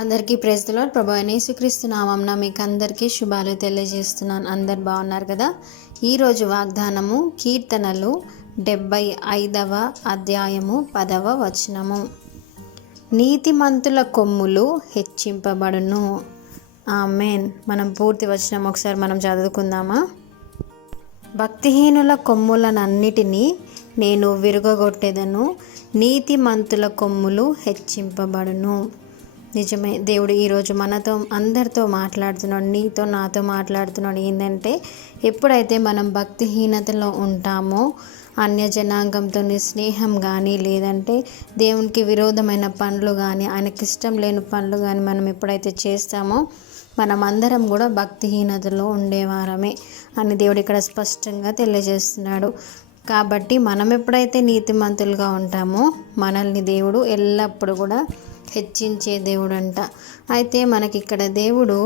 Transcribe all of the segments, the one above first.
అందరికీ praise the lord. ప్రభువైన యేసుక్రీస్తు నామమున మీకు అందరికీ శుభాలు తెలియజేస్తున్నాను. అందరు బాగున్నారు కదా. ఈరోజు వాగ్దానము కీర్తనలు 75వ అధ్యాయము 10వ వచనము. నీతిమంతుల కొమ్ములు హెచ్చింపబడును. ఆమేన్. మనం పూర్తి వచనం ఒకసారి మనం చదువుకుందామా. భక్తిహీనుల కొమ్ములనన్నిటినీ నేను విరుగగొట్టెదను, నీతిమంతుల కొమ్ములు హెచ్చింపబడును. నిజమే, దేవుడు ఈరోజు మనతో అందరితో మాట్లాడుతున్నాడు, నీతో నాతో మాట్లాడుతున్నాడు. ఏంటంటే ఎప్పుడైతే మనం భక్తిహీనతలో ఉంటామో, అన్య జనాంగంతో స్నేహం కానీ, లేదంటే దేవునికి విరోధమైన పనులు కానీ, ఆయనకి ఇష్టం లేని పనులు కానీ మనం ఎప్పుడైతే చేస్తామో మనం అందరం కూడా భక్తిహీనతలో ఉండేవారమే అని దేవుడు ఇక్కడ స్పష్టంగా తెలియజేస్తున్నాడు. కాబట్టి మనం ఎప్పుడైతే నీతిమంతులుగా ఉంటామో మనల్ని దేవుడు ఎల్లప్పుడూ కూడా హెచ్చించే దేవుడు అంట. అయితే మనకి ఇక్కడ దేవుడు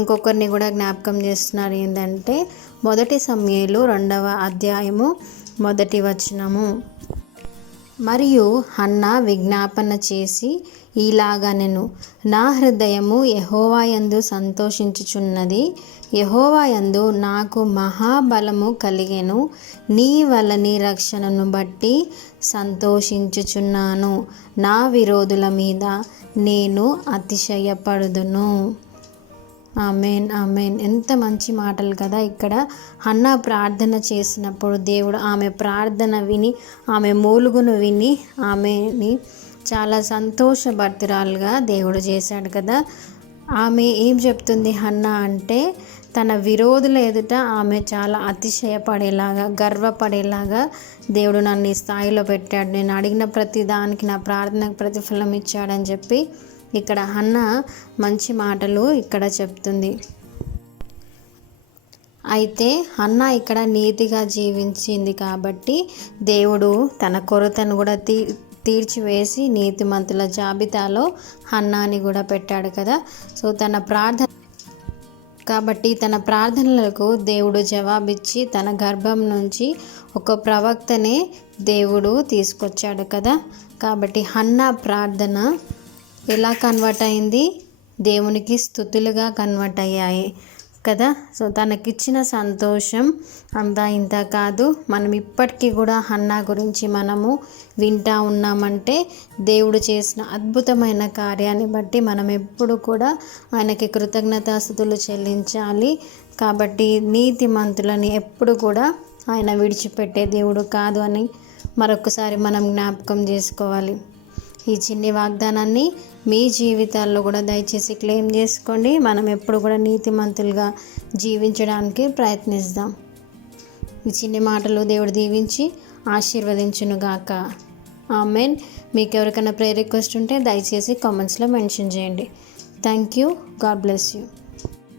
ఇంకొకరిని కూడా జ్ఞాపకం చేస్తున్నారు. ఏంటంటే 1 సమూయేలు 2వ అధ్యాయము 1వ వచనము. మరియు హన్నా విజ్ఞాపన చేసి ఇలాగనెను, నా హృదయము యెహోవాయందు సంతోషించుచున్నది, యెహోవాయందు నాకు మహాబలము కలిగెను, నీ వలని రక్షణను బట్టి సంతోషించుచున్నాను, నా విరోధుల మీద నేను అతిశయపడుదును. Amen, amen. ఎంత మంచి మాటలు కదా. ఇక్కడ హన్నా ప్రార్థన చేసినప్పుడు దేవుడు ఆమె ప్రార్థన విని, ఆమె మూలుగును విని ఆమెని చాలా సంతోషభరితురాలుగా దేవుడు చేశాడు కదా. ఆమె ఏం చెప్తుంది హన్నా అంటే, తన విరోధుల ఎదుట ఆమె చాలా అతిశయపడేలాగా, గర్వపడేలాగా దేవుడు నన్ను ఈ స్థాయిలో పెట్టాడు, నేను అడిగిన ప్రతి దానికి నా ప్రార్థనకు ప్రతిఫలం ఇచ్చాడని చెప్పి ఇక్కడ హన్నా మంచి మాటలు ఇక్కడ చెప్తుంది. అయితే హన్నా ఇక్కడ నీతిగా జీవించింది కాబట్టి దేవుడు తన కొరతను కూడా తీర్చివేసి నీతిమంతుల జాబితాలో హన్నాని కూడా పెట్టాడు కదా. సో తన ప్రార్థనలకు దేవుడు జవాబిచ్చి తన గర్భం నుంచి ఒక ప్రవక్తనే దేవుడు తీసుకొచ్చాడు కదా. కాబట్టి హన్నా ప్రార్థన ఎలా కన్వర్ట్ అయింది? దేవునికి స్తుతులుగా కన్వర్ట్ అయ్యాయి కదా. సో తనకిచ్చిన సంతోషం అంతా ఇంత కాదు. మనం ఇప్పటికీ కూడా హన్నా గురించి మనము వింటా ఉన్నామంటే దేవుడు చేసిన అద్భుతమైన కార్యాన్ని బట్టి మనం ఎప్పుడు కూడా ఆయనకి కృతజ్ఞతాస్తుతులు చెల్లించాలి. కాబట్టి నీతిమంతులని ఎప్పుడు కూడా ఆయన విడిచిపెట్టే దేవుడు కాదు అని మరొకసారి మనం జ్ఞాపకం చేసుకోవాలి. ఈ చిన్ని వాగ్దానాన్ని మీ జీవితాల్లో కూడా దయచేసి క్లెయిమ్ చేసుకోండి. మనం ఎప్పుడు కూడా నీతిమంతులుగా జీవించడానికి ప్రయత్నిద్దాం. ఈ చిన్ని మాటలు దేవుడు దీవించి ఆశీర్వదించునుగాక. ఆమెన్. మీకు ఎవరికైనా ప్రేయర్ రిక్వెస్ట్ ఉంటే దయచేసి కామెంట్స్లో మెన్షన్ చేయండి. Thank you. God bless you.